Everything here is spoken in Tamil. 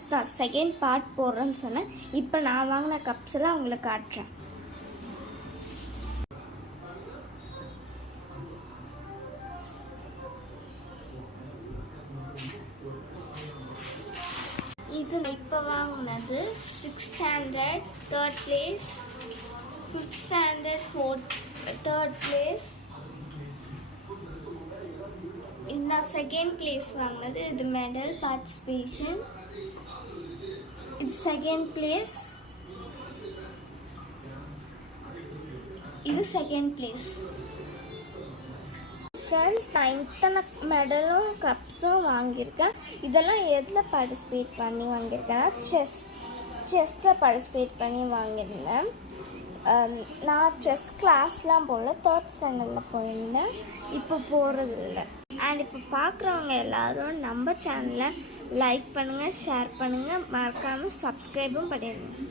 ஃப்ரெண்ட்ஸ், நான் செகண்ட் பார்ட் போடுறேன்னு சொன்னேன். இப்போ நான் வாங்கின கப்ஸ் எல்லாம் உங்களுக்கு காட்டுறேன். இது இப்போ வாங்கினது 6th standard 3rd place, 5th standard 3rd place. இந்த செகண்ட் பிளேஸ் வாங்கினது. இது மெடல் பார்ட்டிசிபேஷன். இது செகண்ட் பிளேஸ். இது செகண்ட் பிளேஸ். ஃப்ரெண்ட்ஸ், நான் இத்தனை மெடலும் கப்ஸும் வாங்கியிருக்கேன். இதெல்லாம் எதில் பார்ட்டிசிபேட் பண்ணி வாங்கியிருக்கேன்னா செஸ்ஸில் பார்ட்டிசிபேட் பண்ணி வாங்கியிருந்தேன். நான் செஸ் கிளாஸ்லாம் போகல, 3rd ஸ்டாண்டர்டில் போயிருந்தேன். இப்போ போகிறது இல்லை. அண்ட் இப்போ பார்க்குறவங்க எல்லோரும் நம்ம சேனலை லைக் பண்ணுங்கள், ஷேர் பண்ணுங்கள், மறக்காமல் சப்ஸ்கிரைபும் பண்ணிடுங்க.